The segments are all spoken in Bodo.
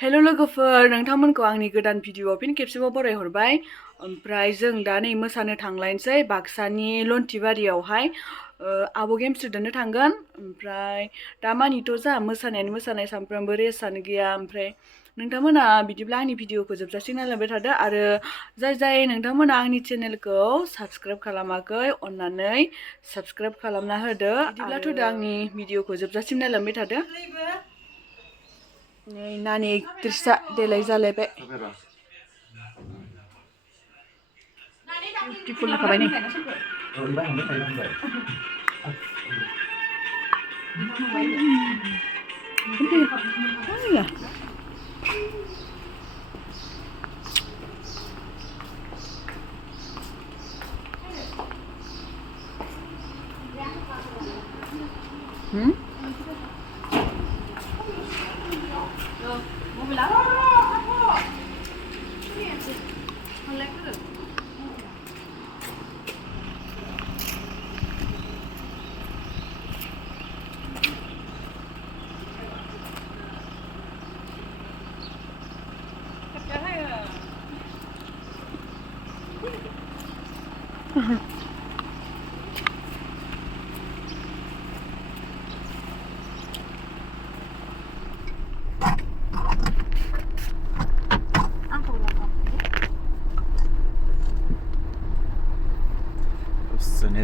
हेलो लोगोफोर नोंथांमोनखौ आंनि गोदान भिडिअआव फिन खेबसेबाव बरायहरबाय ओमफ्राय जों दा नै मोसानो थांलायनोसै बाक्सानि लन्थिबारियावहाय आब' गेम स्टुडेन्टनो थांगोन ओमफ्राय दा मानिथ' जा मोसानाय सानफ्रामबो रेस्टआनो गैया ओमफ्राय नोंथांमोना बिदिब्ला आंनि भिडिअखौ जोबजासिम नायलांबाय थादो आरो जाय नोंथांमोना आंनि चेनेलखौ साबस्क्राइब खालामाखै अन्नानै साबस्क्राइब खालामना होदो बिदिब्लाथ' दा आंनि भिडिअखौ जोबजासिम नायलांबाय थादो नै नानि एक्ट्रिसआ देलाय जालायबाय बिउटिफुल जाखाबाय नै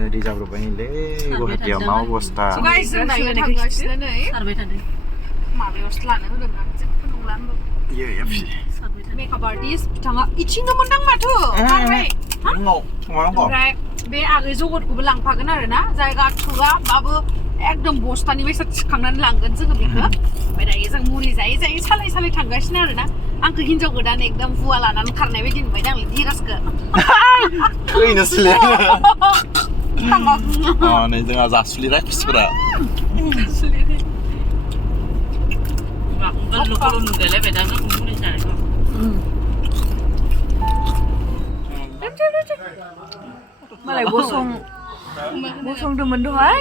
Ready जाब्रबाय नैलै गुवाहाटीयाव मा अबस्था गाइस जों दायो थांगासिनो नै सारबाय थादों माबायावसो लानो होदों आं जेबो नंला होनबाबो मेकआप आर्टिस्ट बिथाङा इथिंनो मोनदां माथो ओमफ्राय बे आगै जगतखौबो लांफागोन आरोना जायगा थोआबाबो एकदम बस्तानि बायसा थिखांनानै लांगोन जोङो बेखौ ओमफ्राय दायो जों मुलि जायै सालाय थांगासिनो आरोना आंखो हिनजाव गोदान एकदम हुवा लानानै खारनाय बायदि नुबाय आं धिराजखौ थैनोसैलै नै जोंहा जासुलिरा खिसफोरा लोगोल' नुलायलायबाय दा जोंखौ मुलि जानायखौ मालाय गसंदोंमोन दहाय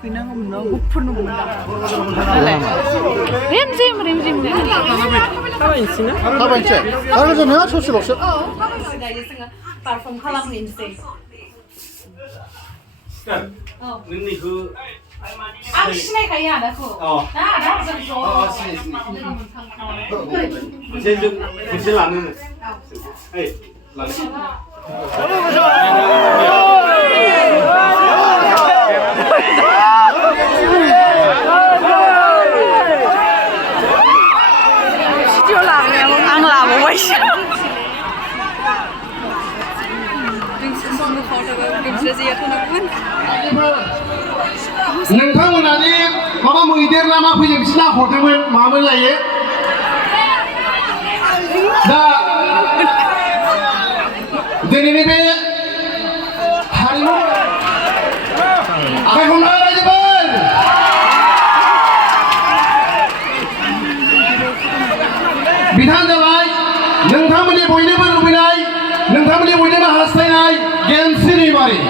थुखैनांगौमोन ना गुफुर नुगौमोन रेमजिम थाबायनोसै आरो जोंहा ससेल'सो थाबायनोसै दायो जोङो पारफर्म खालामहैनोसै नोंनिखौ आं सिनायखायो आदाखौ दा आदाजों मोनसे लानो आं लाबावबायसो नोंथांमोनानि माबा मैदेर ना मा फैयो बिसोर नाहरदोंमोन मामोन लायो दा दिनैनि बे हारिमु आखाइ हमना रायजोफोर बिथां जाबाय नोंथांमोननि बयनिबो लुबैनाय नोंथांमोननि बयनिबो हास्थायनाय गेमस्रिनि बारि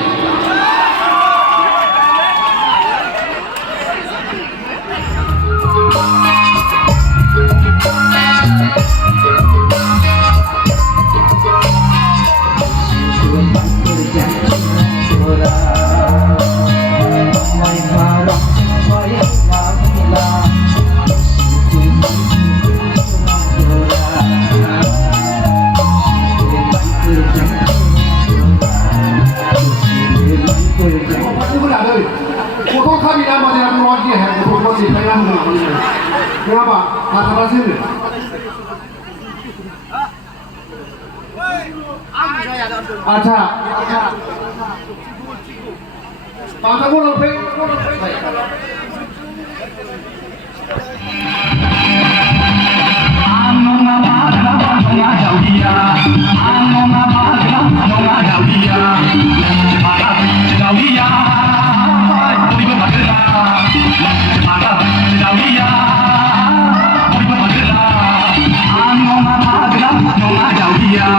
Kenapa? Kata sini. Acha. Bangsa pun lebih. Rongjali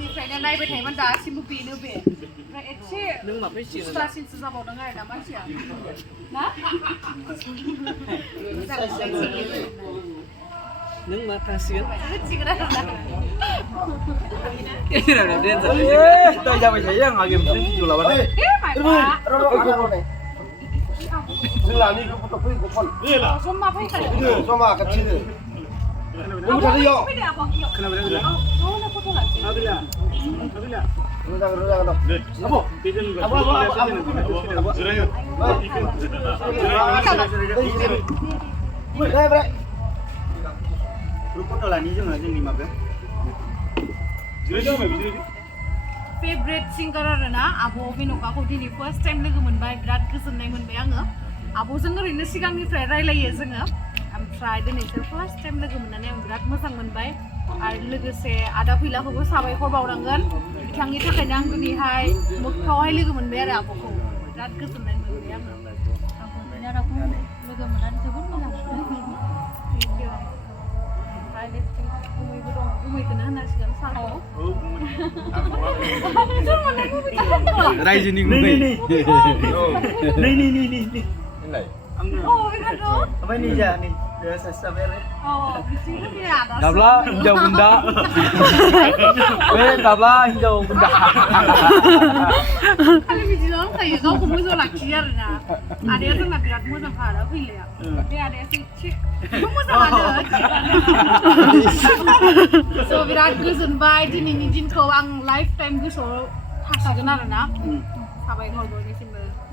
निफ्रायनो नायबाय थायोमोन दासिमबो बेनो बे ओमफ्राय एसे स्टारसिनसो जाबावदों आरो ना मानसिया ना नों मा थांसिगोन मिथिगोन आरो ना दै जाबाय थायो आं आगे भिडिअ लाबाथाय जों लानिखौ फट' फै गफन जमा फैखादों जमा खाथिनो नों थादों खोनाबाय ना फट' लानोसै मोजां दं 아버 대전 거 지라요 फेभरेट सिंगार आरो ना आब' मेनकाखौ दिनै फार्स्ट टाइम लोगो मोनबाय बिराद गोजोननाय मोनबाय आङो आब'जों ओरैनो सिगांनिफ्राय रायलायो जोङो ओमफ्राय दिनैसो फार्स्ट टाइम लोगो मोननानै आं बिराद मोजां मोनबाय आरो लोगोसे आदा फैलाखौबो साबायखर बावनांगोन बिथांनि थाखायनो आं दिनैहाय मोगथाङावहाय लोगो मोनबाय आरो आब'खौ बिराद गोजोननाय मोनबाय आङो आदाखौ लोगो मोननानै जोबोद मोजां मोनबाय गुमैबो दं गुमैखौनो होनांसिगोन सारखौ रायजोनि गुमै दाब्ला हिनजाव बुन्दा बे दाब्ला हिनजाव बुन्दा खालि बिदिल' होनखायो गावखौ मोजां लाखियो आरोना आदाया जोंना बिराद मोजांखा आदा फैलाया बे आदायासो एसे मोजाङानो स' बिराद गोजोनबाय दिनैनि दिनखौ आं लाइफ टाइम गोसोआव थाखागोन आरोना साबायखर बयनिसिमबो